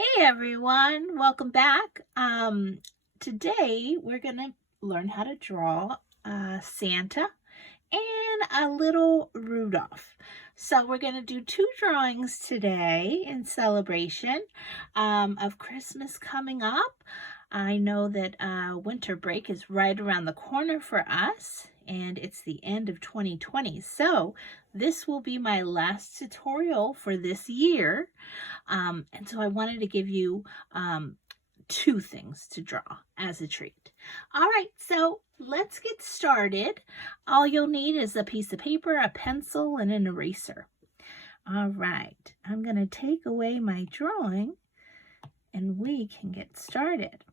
Hey everyone, welcome back. Today we're gonna learn how to draw Santa and a little Rudolph. So we're gonna do two drawings today in celebration of Christmas coming up. I know that winter break is right around the corner for us, and it's the end of 2020. So this will be my last tutorial for this year. And so I wanted to give you two things to draw as a treat. All right, so let's get started. All you'll need is a piece of paper, a pencil, and an eraser. All right, I'm going to take away my drawing and we can get started.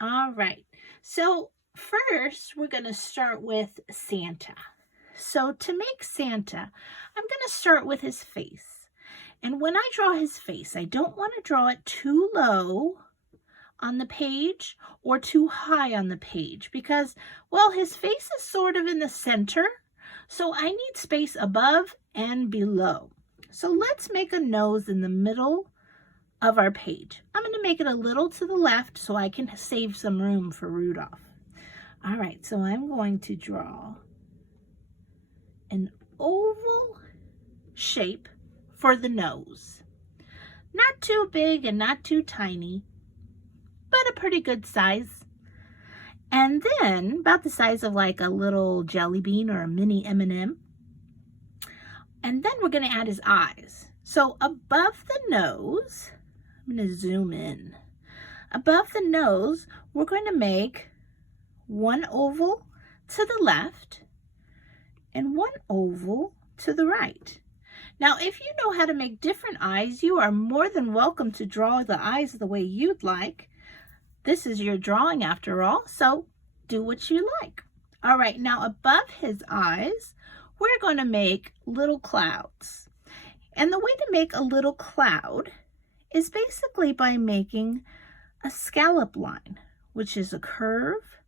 All right, so first we're going to start with Santa. So to make Santa, I'm going to start with his face. And when I draw his face, I don't want to draw it too low on the page or too high on the page because, well, his face is sort of in the center, so I need space above and below. So let's make a nose in the middle of our page. I'm going to make it a little to the left so I can save some room for Rudolph. All right, so I'm going to draw an oval shape for the nose. Not too big and not too tiny, but a pretty good size. And then about the size of like a little jelly bean or a mini M&M. And then we're going to add his eyes. So above the nose, I'm going to zoom in. Above the nose, we're going to make one oval to the left and one oval to the right. Now, if you know how to make different eyes, you are more than welcome to draw the eyes the way you'd like. This is your drawing after all, so do what you like. All right, now above his eyes, we're going to make little clouds. And the way to make a little cloud is basically by making a scallop line, which is a curve,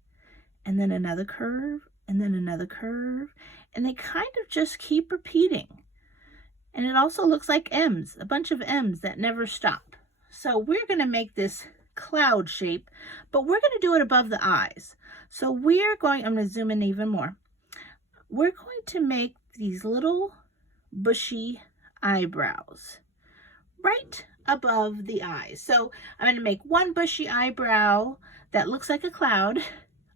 and then another curve, and then another curve, and they kind of just keep repeating. And it also looks like M's, a bunch of M's that never stop. So we're going to make this cloud shape, but we're going to do it above the eyes. So I'm going to zoom in even more. We're going to make these little bushy eyebrows right above the eyes. So I'm going to make one bushy eyebrow that looks like a cloud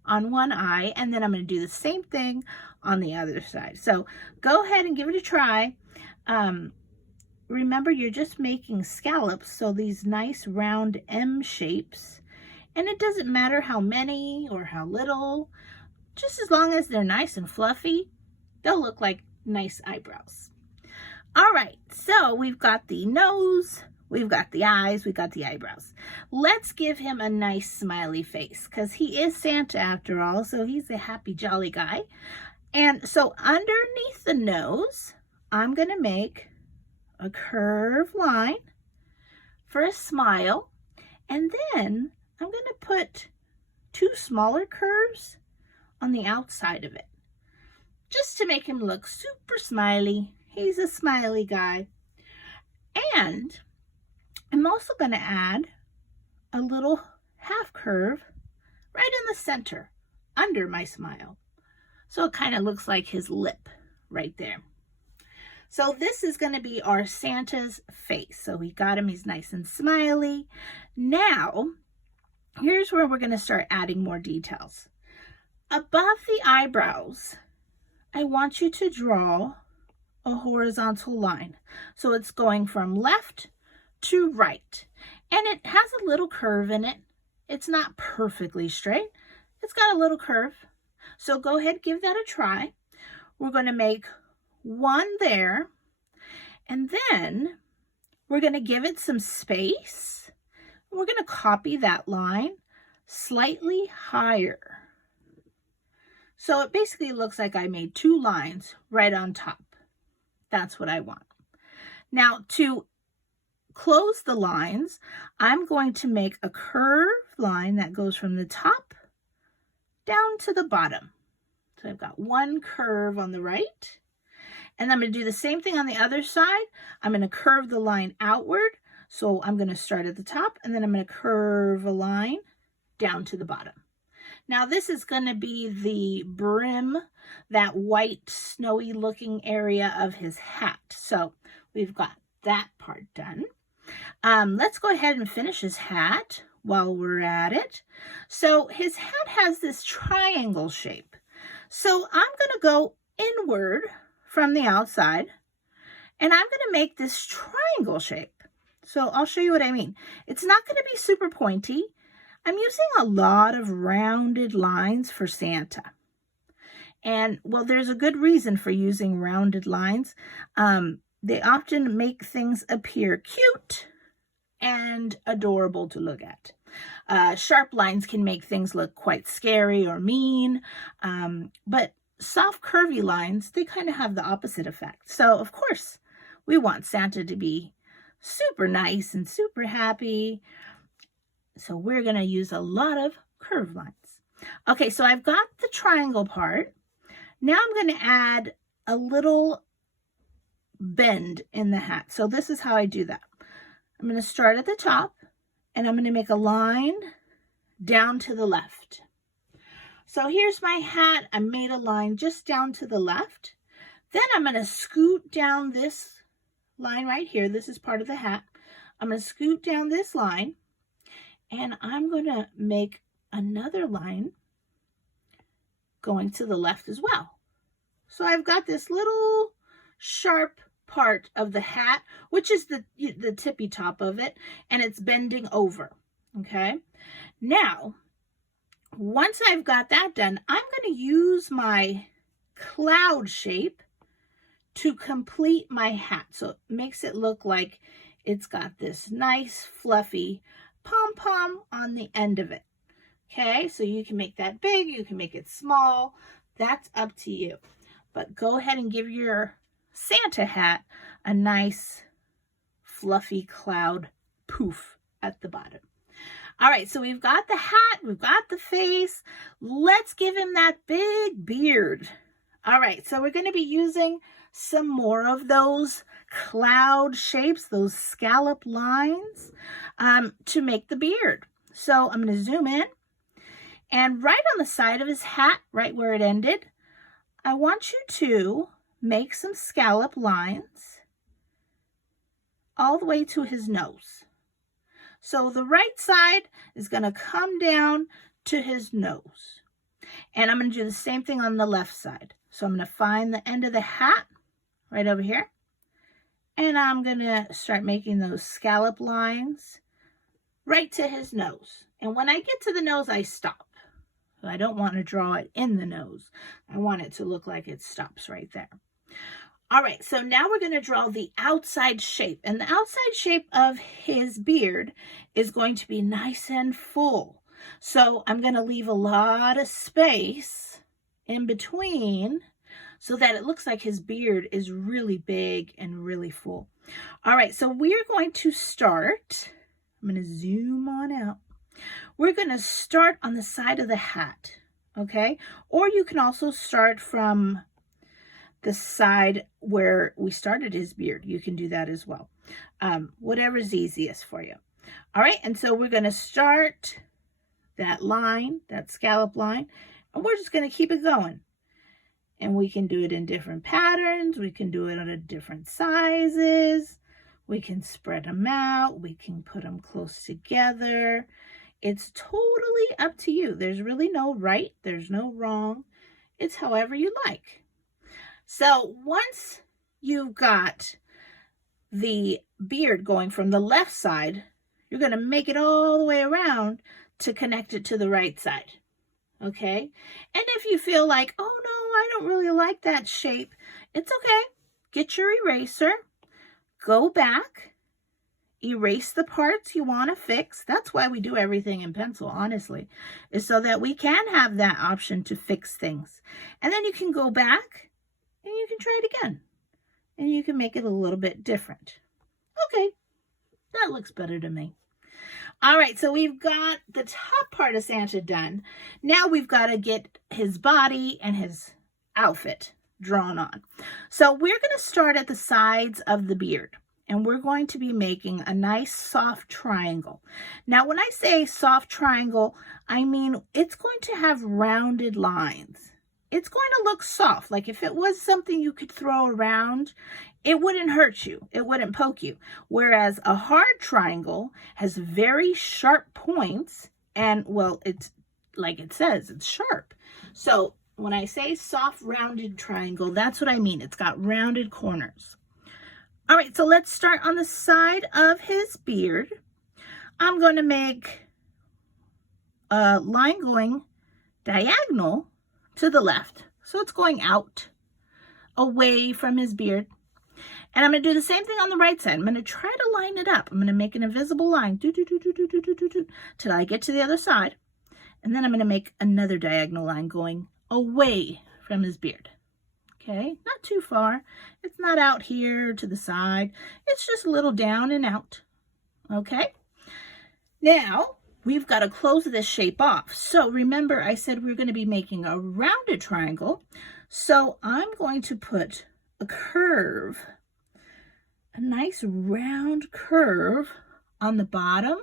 on one eye, and then I'm going to do the same thing on the other side. So go ahead and give it a try. Remember, you're just making scallops, so these nice round M shapes, and it doesn't matter how many or how little, just as long as they're nice and fluffy, they'll look like nice eyebrows. All right, so we've got the nose, we've got the eyes, we've got the eyebrows. Let's give him a nice smiley face because he is Santa after all, so he's a happy, jolly guy. And so underneath the nose, I'm going to make a curved line for a smile, and then I'm going to put two smaller curves on the outside of it, just to make him look super smiley. He's a smiley guy. And I'm also going to add a little half curve right in the center under my smile. So it kind of looks like his lip right there. So this is going to be our Santa's face. So we got him, he's nice and smiley. Now, here's where we're going to start adding more details. Above the eyebrows, I want you to draw a horizontal line. So it's going from left to right. And it has a little curve in it. It's not perfectly straight. It's got a little curve. So go ahead, give that a try. We're going to make one there, and then we're going to give it some space. We're going to copy that line slightly higher. So it basically looks like I made two lines right on top. That's what I want. Now to close the lines, I'm going to make a curved line that goes from the top down to the bottom. So I've got one curve on the right, and I'm going to do the same thing on the other side. I'm going to curve the line outward So I'm going to start at the top, and then I'm going to curve a line down to the bottom. Now this is going to be the brim, that white snowy looking area of his hat. So we've got that part done. Let's go ahead and finish his hat while we're at it. So his hat has this triangle shape. So I'm going to go inward from the outside, and I'm going to make this triangle shape. So I'll show you what I mean. It's not going to be super pointy. I'm using a lot of rounded lines for Santa. And, well, there's a good reason for using rounded lines. They often make things appear cute and adorable to look at. Sharp lines can make things look quite scary or mean, but soft curvy lines, they kind of have the opposite effect. So, of course, we want Santa to be super nice and super happy. So we're going to use a lot of curved lines. Okay, so I've got the triangle part. Now I'm going to add a little bend in the hat. So this is how I do that. I'm going to start at the top, and I'm going to make a line down to the left. So here's my hat. I made a line just down to the left. Then I'm going to scoot down this line right here. This is part of the hat. I'm going to scoot down this line, and I'm going to make another line going to the left as well. So I've got this little sharp part of the hat, which is the tippy top of it, and it's bending over. Okay. Now, once I've got that done, I'm going to use my cloud shape to complete my hat. So it makes it look like it's got this nice fluffy pom-pom on the end of it. Okay, so you can make that big, you can make it small. That's up to you. But go ahead and give your Santa hat a nice fluffy cloud poof at the bottom. All right, so we've got the hat, we've got the face. Let's give him that big beard. All right, so we're going to be using some more of those cloud shapes, those scallop lines, to make the beard. So I'm going to zoom in, and right on the side of his hat, right where it ended, I want you to make some scallop lines all the way to his nose. So the right side is going to come down to his nose. And I'm going to do the same thing on the left side. So I'm going to find the end of the hat right over here. And I'm going to start making those scallop lines right to his nose. And when I get to the nose, I stop. So I don't want to draw it in the nose. I want it to look like it stops right there. All right, so now we're going to draw the outside shape. And the outside shape of his beard is going to be nice and full. So I'm going to leave a lot of space in between so that it looks like his beard is really big and really full. All right, so we're going to start. I'm going to zoom on out. We're going to start on the side of the hat, okay? Or you can also start from the side where we started his beard. You can do that as well. Whatever's easiest for you. All right, and so we're going to start that line, that scallop line, and we're just going to keep it going. And we can do it in different patterns. We can do it on different sizes. We can spread them out. We can put them close together. It's totally up to you. There's really no right. There's no wrong. It's however you like. So once you've got the beard going from the left side, you're going to make it all the way around to connect it to the right side. Okay? And if you feel like, oh no, I don't really like that shape, it's okay. Get your eraser, go back, erase the parts you want to fix. That's why we do everything in pencil, honestly, is so that we can have that option to fix things. And then you can go back and you can try it again. And you can make it a little bit different. Okay, that looks better to me. All right, so we've got the top part of Santa done. Now we've got to get his body and his outfit drawn on. So we're going to start at the sides of the beard. and we're going to be making a nice soft triangle. Now, when I say soft triangle, I mean it's going to have rounded lines. It's going to look soft. Like if it was something you could throw around, it wouldn't hurt you. It wouldn't poke you. Whereas a hard triangle has very sharp points and, well, it's like it says, it's sharp. So when I say soft rounded triangle, that's what I mean. It's got rounded corners. All right, so let's start on the side of his beard. I'm going to make a line going diagonal to the left. So it's going out, away from his beard. And I'm going to do the same thing on the right side. I'm going to try to line it up. I'm going to make an invisible line till I get to the other side. And then I'm going to make another diagonal line going away from his beard. Okay, not too far. It's not out here to the side. It's just a little down and out. Okay, now we've got to close this shape off. So remember I said we're going to be making a rounded triangle. So I'm going to put a curve, a nice round curve on the bottom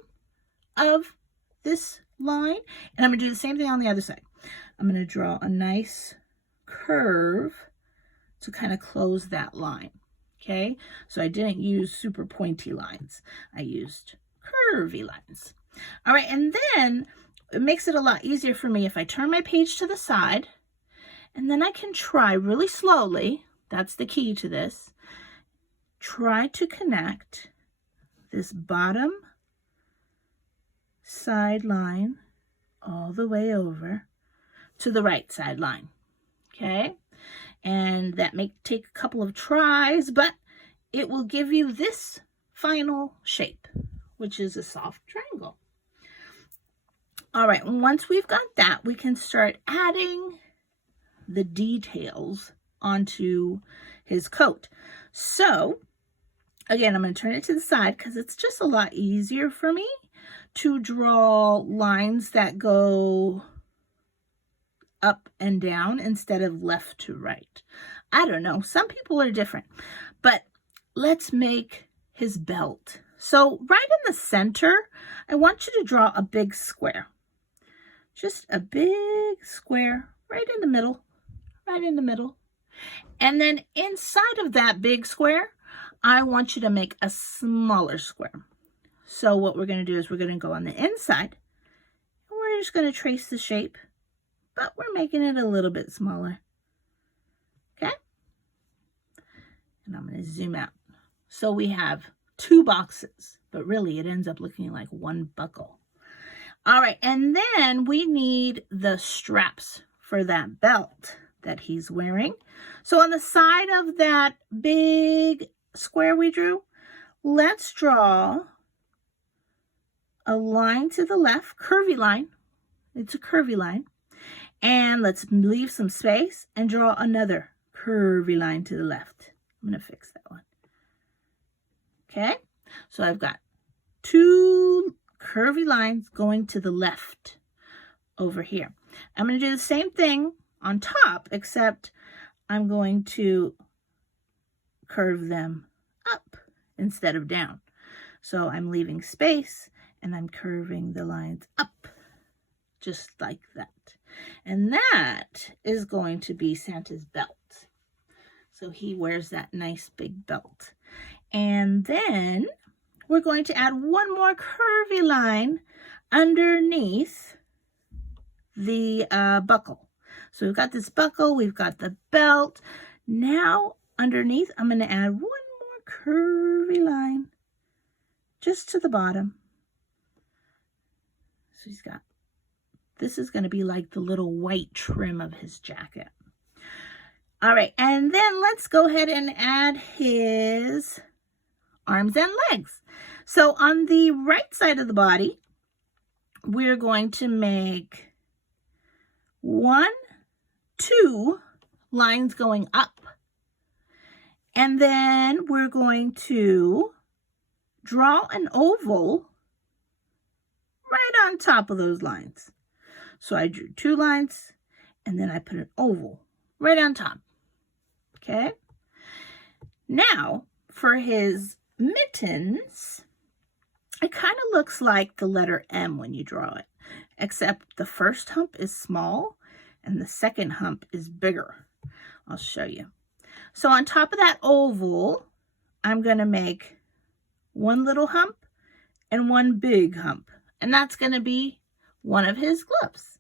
of this line. And I'm going to do the same thing on the other side. I'm going to draw a nice curve to kind of close that line. Okay, so I didn't use super pointy lines. I used curvy lines. All right, and then it makes it a lot easier for me if I turn my page to the side, and then I can try really slowly, that's the key to this, try to connect this bottom side line all the way over to the right side line. Okay, and that may take a couple of tries, but it will give you this final shape, which is a soft triangle. All right, once we've got that, we can start adding the details onto his coat. So again, I'm going to turn it to the side because it's just a lot easier for me to draw lines that go up and down instead of left to right. I don't know, some people are different, but let's make his belt. So right in the center, I want you to draw a big square. Just a big square right in the middle, right in the middle. And then inside of that big square, I want you to make a smaller square. So what we're going to do is we're going to go on the inside. And we're just going to trace the shape, but we're making it a little bit smaller. Okay? And I'm going to zoom out. So we have two boxes, but really it ends up looking like one buckle. All right, and then we need the straps for that belt that he's wearing. So on the side of that big square we drew, let's draw a line to the left, curvy line. It's a curvy line. And let's leave some space and draw another curvy line to the left. I'm going to fix that one. Okay, so I've got two curvy lines going to the left over here. I'm going to do the same thing on top, except I'm going to curve them up instead of down. So I'm leaving space and I'm curving the lines up just like that. And that is going to be Santa's belt. So he wears that nice big belt. And then we're going to add one more curvy line underneath the buckle. So we've got this buckle, we've got the belt. Now underneath, I'm going to add one more curvy line just to the bottom. So he's got, this is going to be like the little white trim of his jacket. All right, and then let's go ahead and add his arms and legs. So on the right side of the body, we're going to make 1, 2 lines going up. And then we're going to draw an oval right on top of those lines. So I drew 2 lines and then I put an oval right on top. Okay. Now for his mittens, it kind of looks like the letter M when you draw it, except the first hump is small and the second hump is bigger. I'll show you. So on top of that oval, I'm going to make one little hump and one big hump, and that's going to be one of his gloves.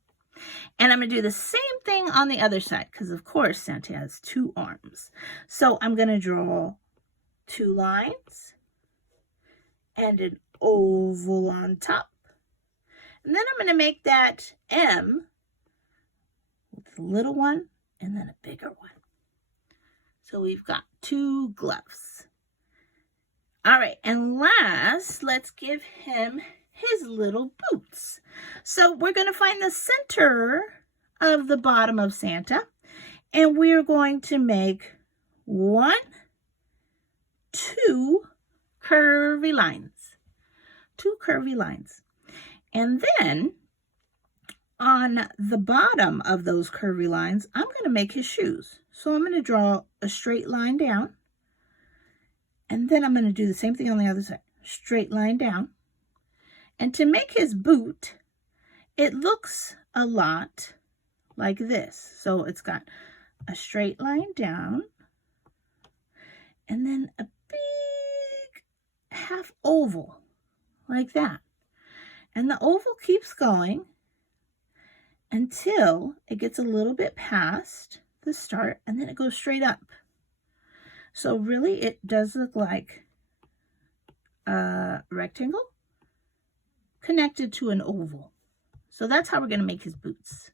And I'm going to do the same thing on the other side because, of course, Santa has two arms. So I'm going to draw two lines and an oval on top. And then I'm going to make that M with a little one and then a bigger one. So we've got two gloves. All right, and last, let's give him his little boots. So we're going to find the center of the bottom of Santa, and we're going to make 1, 2 curvy lines. 2 curvy lines. And then on the bottom of those curvy lines, I'm going to make his shoes. So I'm going to draw a straight line down. And then I'm going to do the same thing on the other side. Straight line down. And to make his boot, it looks a lot like this. So it's got a straight line down. And then a big half oval like that. And the oval keeps going until it gets a little bit past the start, and then it goes straight up. So really it does look like a rectangle connected to an oval. So that's how we're going to make his boots.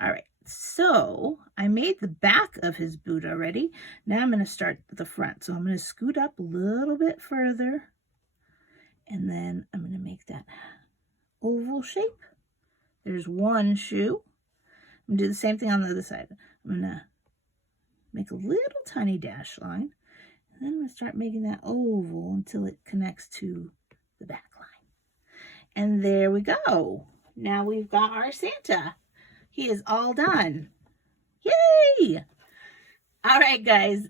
All right, so I made the back of his boot already. Now I'm going to start at the front. So I'm going to scoot up a little bit further, and then I'm going to make that oval shape. There's one shoe. I'm going to do the same thing on the other side. I'm going to make a little tiny dash line, and then I'm going to start making that oval until it connects to the back line. And there we go. Now we've got our Santa. He is all done. Yay! All right, guys.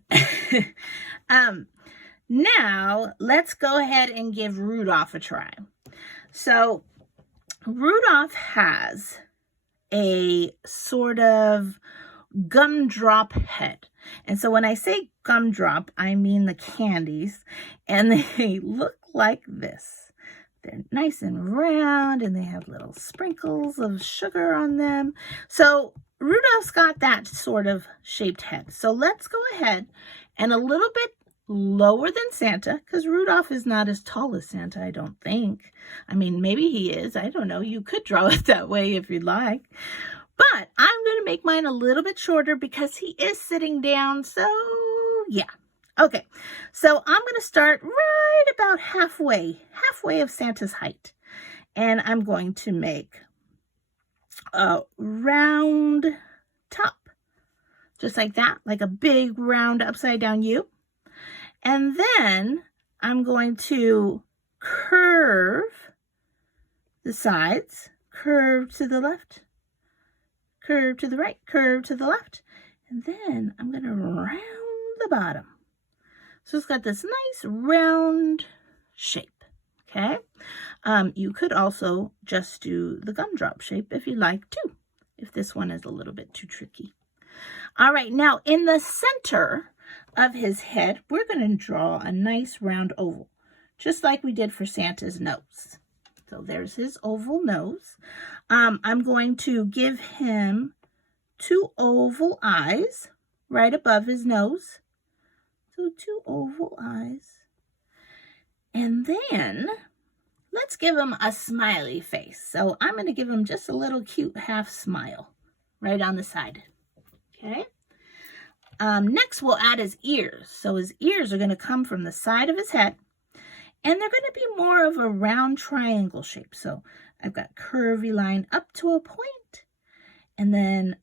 Now let's go ahead and give Rudolph a try. So Rudolph has a sort of gumdrop head. And so when I say gumdrop, I mean the candies, and they look like this. They're nice and round, and they have little sprinkles of sugar on them. So Rudolph's got that sort of shaped head. So let's go ahead and a little bit lower than Santa, because Rudolph is not as tall as Santa, I don't think. I mean, maybe he is. I don't know. You could draw it that way if you'd like. But I'm going to make mine a little bit shorter because he is sitting down. So, yeah. Okay. So I'm going to start right about halfway of Santa's height. And I'm going to make a round top. Just like that. Like a big round upside down U. And then I'm going to curve the sides, curve to the left, curve to the right, curve to the left, and then I'm going to round the bottom. So it's got this nice round shape, okay? You could also just do the gumdrop shape if you like too, if this one is a little bit too tricky. All right, now in the center of his head, we're going to draw a nice round oval, just like we did for Santa's nose. So there's his oval nose. I'm going to give him 2 oval eyes right above his nose. So 2 oval eyes. And then let's give him a smiley face. So I'm going to give him just a little cute half smile right on the side. Okay. Next, we'll add his ears. So his ears are going to come from the side of his head, and they're going to be more of a round triangle shape. So I've got curvy line up to a point, and then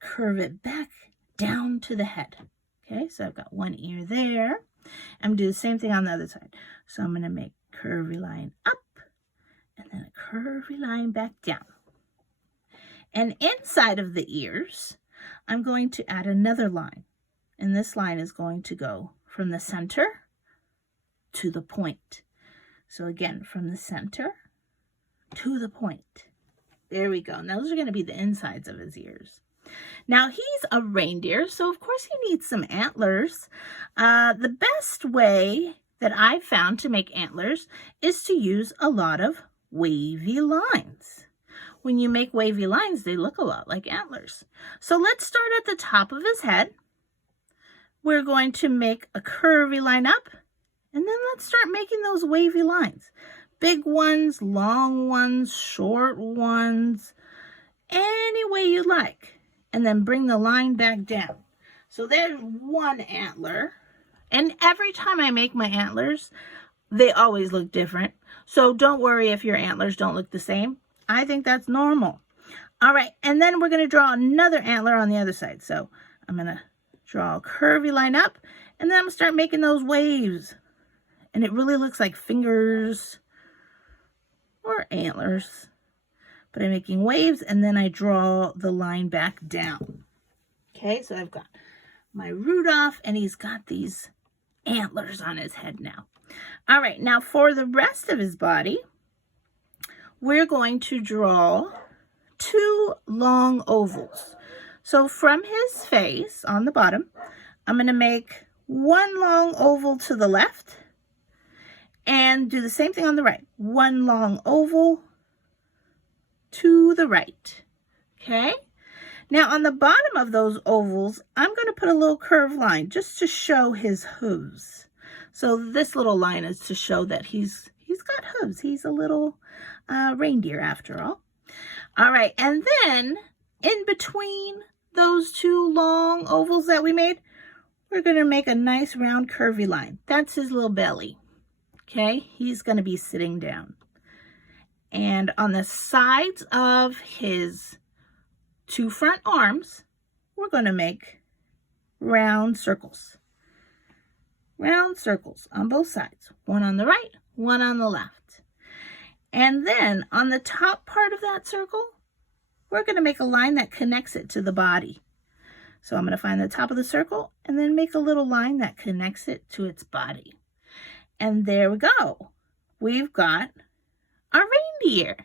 curve it back down to the head. Okay, so I've got one ear there. I'm going to do the same thing on the other side. So I'm going to make curvy line up, and then a curvy line back down. And inside of the ears, I'm going to add another line, and this line is going to go from the center to the point. So again, from the center to the point. There we go. And those are going to be the insides of his ears. Now, he's a reindeer, so of course he needs some antlers. The best way that I've found to make antlers is to use a lot of wavy lines. When you make wavy lines, they look a lot like antlers. So let's start at the top of his head. We're going to make a curvy line up, and then let's start making those wavy lines. Big ones, long ones, short ones, any way you like. And then bring the line back down. So there's one antler. And every time I make my antlers, they always look different. So don't worry if your antlers don't look the same. I think that's normal. All right, and then we're going to draw another antler on the other side. So I'm going to draw a curvy line up, and then I'm going to start making those waves. And it really looks like fingers or antlers. But I'm making waves, and then I draw the line back down. Okay, so I've got my Rudolph, and he's got these antlers on his head now. All right, now for the rest of his body, we're going to draw 2 long ovals. So from his face on the bottom, I'm going to make 1 long oval to the left and do the same thing on the right. 1 long oval to the right. Okay? Now on the bottom of those ovals, I'm going to put a little curved line just to show his hooves. So this little line is to show that he's got hooves. He's a little reindeer after all. All right, and then in between those 2 long ovals that we made, we're going to make a nice round curvy line. That's his little belly. Okay, he's going to be sitting down. And on the sides of his 2 front arms, we're going to make round circles. Round circles on both sides. One on the right, one on the left. And then on the top part of that circle, we're going to make a line that connects it to the body. So I'm going to find the top of the circle and then make a little line that connects it to its body. And there we go. We've got a reindeer.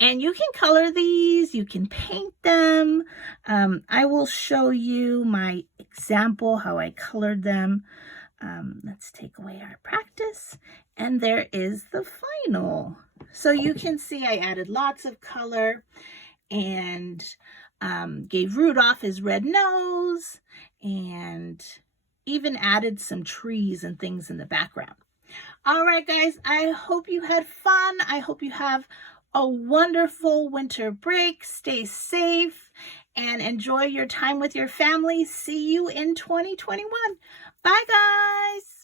And you can color these, you can paint them. I will show you my example, how I colored them. Let's take away our practice. And there is the final. So you can see I added lots of color and gave Rudolph his red nose and even added some trees and things in the background. All right, guys, I hope you had fun. I hope you have a wonderful winter break. Stay safe and enjoy your time with your family. See you in 2021. Bye, guys.